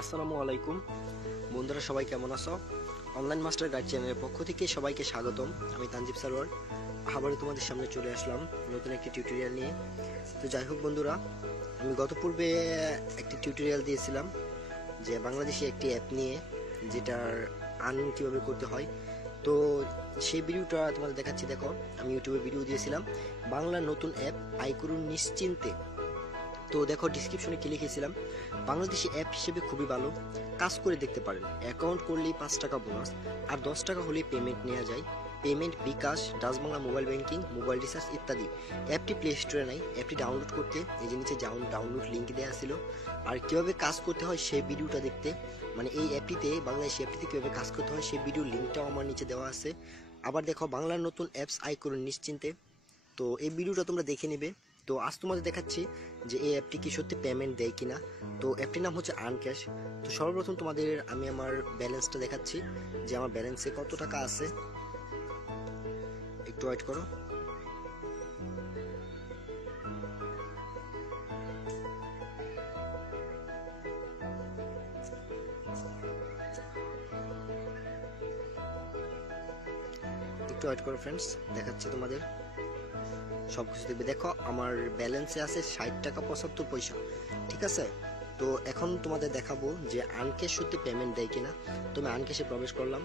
আসসালামু আলাইকুম বন্ধুরা, সবাই কেমন আছো? অনলাইন মাস্টার গাইড চ্যানেলের পক্ষ থেকে সবাইকে স্বাগতম। আমি তানজিব সারোয়ার আবারও তোমাদের সামনে চলে আসলাম নতুন একটি টিউটোরিয়াল নিয়ে। তো যাই হোক বন্ধুরা, আমি গত পূর্বে একটি টিউটোরিয়াল দিয়েছিলাম যে বাংলাদেশি একটি অ্যাপ নিয়ে, যেটার আর্নিং কীভাবে করতে হয়। তো সেই ভিডিওটা তোমাদের দেখাচ্ছি। দেখো, আমি ইউটিউবে ভিডিও দিয়েছিলাম বাংলার নতুন অ্যাপ আয় করুন নিশ্চিন্তে। তো দেখো, ডিসক্রিপশনে কি লিখেছিলাম, বাংলাদেশি অ্যাপ হিসেবে খুবই ভালো, কাজ করে দেখতে পারেন। অ্যাকাউন্ট করলেই 5 টাকা বোনাস, আর 10 টাকা হলেই পেমেন্ট নেওয়া যায়। Payment bKash, Dutch Bangla mobile banking, mobile recharge ইত্যাদি। অ্যাপটি প্লে স্টোরে নাই। অ্যাপটি ডাউনলোড করতে এই যে নিচে ডাউনলোড লিঙ্ক দেওয়া ছিল। আর কীভাবে কাজ করতে হয় সেই ভিডিওটা দেখতে, মানে এই অ্যাপটিতে, বাংলাদেশি অ্যাপটিতে কীভাবে কাজ করতে হয় সেই ভিডিওর লিঙ্কটাও আমার নিচে দেওয়া আছে। আবার দেখো, বাংলার নতুন অ্যাপস আয় করুন নিশ্চিন্তে। তো এই ভিডিওটা তোমরা দেখে নেবে। তো আজ তোমাদের দেখাচ্ছি যে এই অ্যাপটি কি সত্যি পেমেন্ট দেয় কিনা। তো অ্যাপটির নাম হচ্ছে আর্নক্যাশ। তো সর্বপ্রথম তোমাদের আমি আমার ব্যালেন্সটা দেখাচ্ছি, যে আমার ব্যালেন্সে কত টাকা আছে। একটু ওয়েট করো। একটু ওয়েট করো ফ্রেন্ডস, দেখাচ্ছি তোমাদের সবকিছু দেখবে। দেখো, আমার ব্যালেন্সে আছে 60 টাকা 75 পয়সা, ঠিক আছে। তো এখন তোমাদের দেখাবো যে আর্নক্যাশ সত্যি পেমেন্ট দেয় কিনা। তো আমি আর্নক্যাশে প্রবেশ করলাম।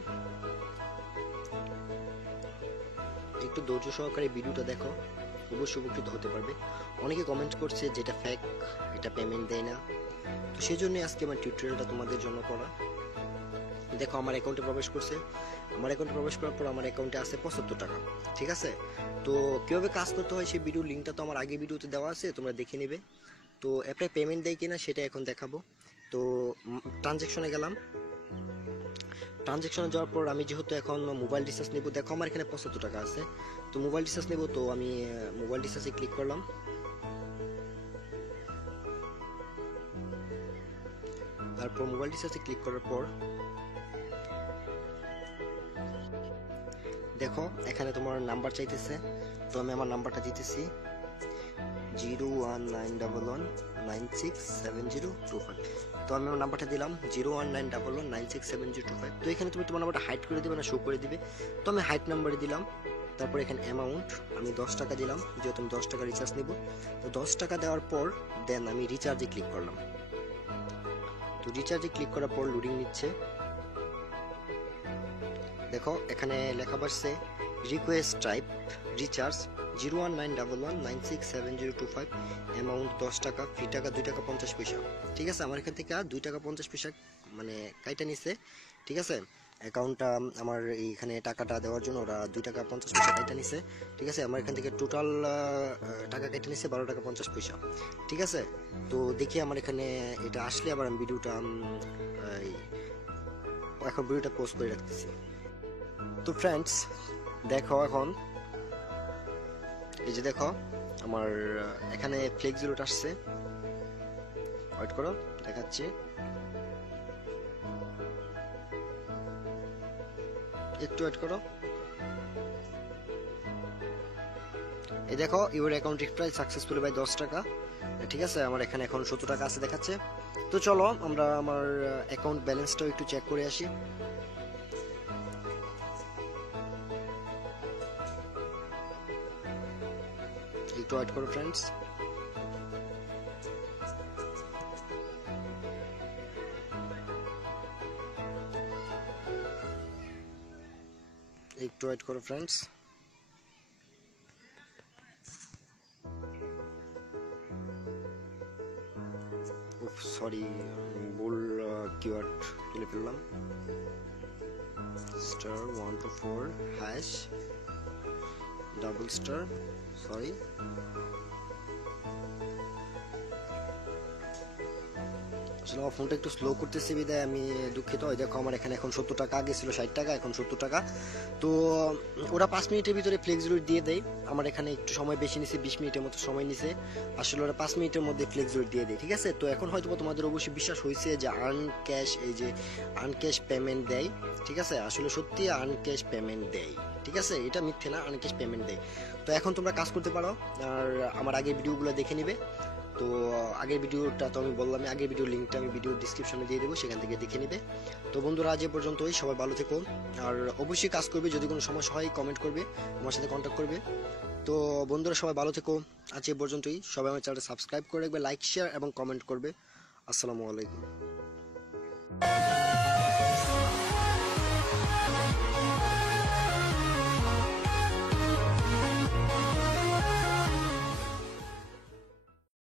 একটু ধৈর্য সহকারে ভিডিওটা দেখো, অবশ্যই উপকৃত হতে পারবে। অনেকে কমেন্ট করছে যেটা ফেক, এটা পেমেন্ট দেয় না। তো সেই জন্য আজকে আমার টিউটোরিয়ালটা তোমাদের জন্য করা। দেখো, আমার অ্যাকাউন্টে প্রবেশ করছে। আমার অ্যাকাউন্টে প্রবেশ করার পর আমার অ্যাকাউন্টে আছে 75 টাকা, ঠিক আছে। তো কীভাবে কাজ করতে হয় সেই ভিডিওর লিঙ্কটা তো আমার আগে ভিডিওতে দেওয়া আছে, তোমরা দেখে নেবে। তো অ্যাপটা পেমেন্ট দেয় কিনা সেটা এখন দেখাবো। তো ট্রানজ্যাকশনে গেলাম। ট্রানজ্যাকশনে যাওয়ার পর আমি যেহেতু এখন মোবাইল রিচার্জ নেব, দেখো আমার এখানে 75 টাকা আছে। তো মোবাইল রিচার্জ নেব, তো আমি মোবাইল রিচার্জে ক্লিক করলাম। তারপর মোবাইল রিচার্জে ক্লিক করার পর দেখো এখানে তোমার নাম্বার চাইতেছে। তো আমি আমার নাম্বারটা দিতেছি 01911967025। তো আমি আমার নাম্বারটা দিলাম 01911967025। তো এখানে তুমি তোমার নাম্বারটা হাইড করে দেবে না শো করে দিবে। তো আমি হাইড নাম্বারে দিলাম। তারপর এখানে অ্যামাউন্ট আমি 10 টাকা দিলাম, যেহেতু আমি 10 টাকা রিচার্জ নেব। তো 10 টাকা দেওয়ার পর দেন আমি রিচার্জে ক্লিক করলাম। তো রিচার্জে ক্লিক করার পর লোডিং নিচ্ছে। দেখো এখানে লেখা বসছে রিকোয়েস্ট টাইপ রিচার্জ 01911967025, অ্যামাউন্ট 10 টাকা, ফি টাকা 2 টাকা 50 পয়সা, ঠিক আছে। আমার এখান থেকে 2 টাকা 50 পয়সা মানে কাইটা নিছে, ঠিক আছে। অ্যাকাউন্টটা আমার এইখানে টাকাটা দেওয়ার জন্য ওরা 2 টাকা 50 পয়সা কাইটা নিছে, ঠিক আছে। আমার এখান থেকে টোটাল টাকা কেটে নিছে 12 টাকা 50 পয়সা, ঠিক আছে। তো দেখি আমার এখানে এটা আসলে আবার আমি ভিডিওটা এখন ভিডিওটা পোস্ট করে রাখতেছি। তো ফ্রেন্ডস দেখো, এখন এই যে দেখো আমার এখানে ফ্লেক্স রুট আসছে। ওয়েট করো, দেখাচ্ছি। একটু ওয়েট করো। এই দেখো, your account reply successfully by 10 টাকা, ঠিক আছে। আমার এখানে এখন 70 টাকা আছে দেখাচ্ছে। তো চলো আমরা আমার অ্যাকাউন্ট ব্যালেন্সটাও একটু চেক করে আসি। একটু ওয়েট করো ফ্রেন্ডস। একটু ওয়েট করো ফ্রেন্ডস। সরি, ভুল কিওয়ার্ড লিখে ফেললাম। *124# ডাবল স্টার, সরি। আসলে আমার ফোনটা একটু স্লো করতেছে বিদায় আমি দুঃখিত। দেখো আমার এখানে এখন 70 টাকা, আগে ছিল 60 টাকা, এখন 70 টাকা। তো ওরা 5 মিনিটের ভিতরে ফ্লেক্স রুট দিয়ে দেয়। আমার এখানে একটু সময় বেশি নিছে, 20 মিনিটের মতো সময় নিছে। আসলে ওরা 5 মিনিটের মধ্যে ফ্লেক্স রুট দিয়ে দেয়, ঠিক আছে। তো এখন হয়তো তোমাদের অবশ্যই বিশ্বাস হয়েছে যে আর্নক্যাশ, এই যে আর্নক্যাশ পেমেন্ট দেয়, ঠিক আছে। আসলে সত্যি আর্নক্যাশ পেমেন্ট দেয়, ঠিক আছে। এটা মিথ্যে না, আর্নক্যাশ পেমেন্ট দেয়। তো এখন তোমরা কাজ করতে পারো, আর আমার আগের ভিডিওগুলো দেখে নিবে। তো আগের ভিডিওটা তো আমি বললাম, আগের ভিডিওর লিঙ্কটা আমি ভিডিওর ডিসক্রিপশনে দিয়ে দেবো, সেখান থেকে দেখে নেবে। তো বন্ধুরা আজ এ পর্যন্তই, সবাই ভালো থেকো। আর অবশ্যই কাজ করবে, যদি কোনো সমস্যা হয় কমেন্ট করবে, আমার সাথে কন্ট্যাক্ট করবে। তো বন্ধুরা সবাই ভালো থেকো, আজ এ পর্যন্তই। সবাই আমার চ্যানেলটা সাবস্ক্রাইব করে রাখবে, লাইক শেয়ার এবং কমেন্ট করবে। আসসালামু আলাইকুম।